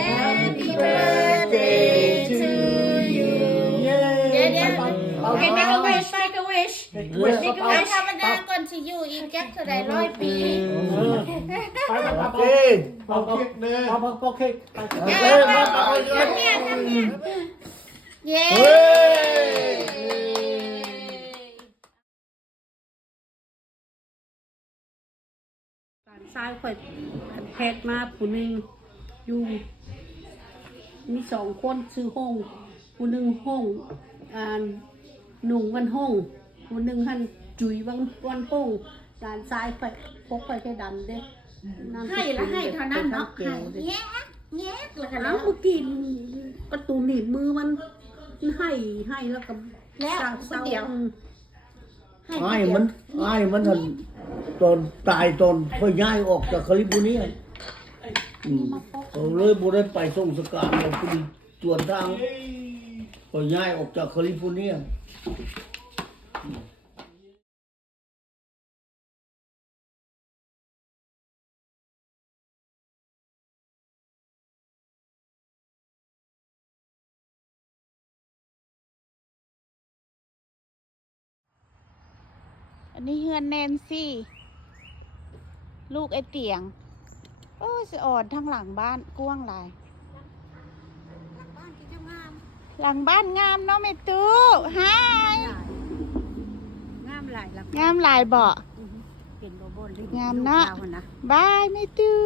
Happy birthday to you เดี๋ยวโอเค make a wish make a wish make a wish ธรรมดาก่อนสิอยู่อีกแจ็คเท่าไร100 ปีไปเป่าเค้กเนื้อเป่าเค้กทำเนี่ยเย้ซ้ายข่อยแพทย์มาผู้หนึ่งอยู่มี2 คนชื่อห้องผู้หนึ่งห้องหนุ่งวันห้องผู้หนึ่งหันจุ๋ยวันห้องด้านซ้ายข่อยพกข่อยแค่ดำเด้ให้ละให้เท่านั้นเนาะแง่แล้วกันแล้วเมื่อกี้ประตูหนีบมือมันให้แล้วก็ แล้วคนเดียวให้มันทันตอนตายตอนค่อยย้ายออกจากแคลิฟอร์เนียเลยบ่ได้ไปส่งสการเราพอดีส่วนทางค่อยย้ายออกจากแคลิฟอร์เนียอันนี้เฮือนแนนซี่ลูกไอเตียงโอ้สะอ่อนทั้งหลังบ้านกว้างหลายหลังบ้านงามเนาะแม่ตู้ฮายงามหลายแล้วงามหลายเบาะเป็นบ่บนงามเนาะบายแม่ตู้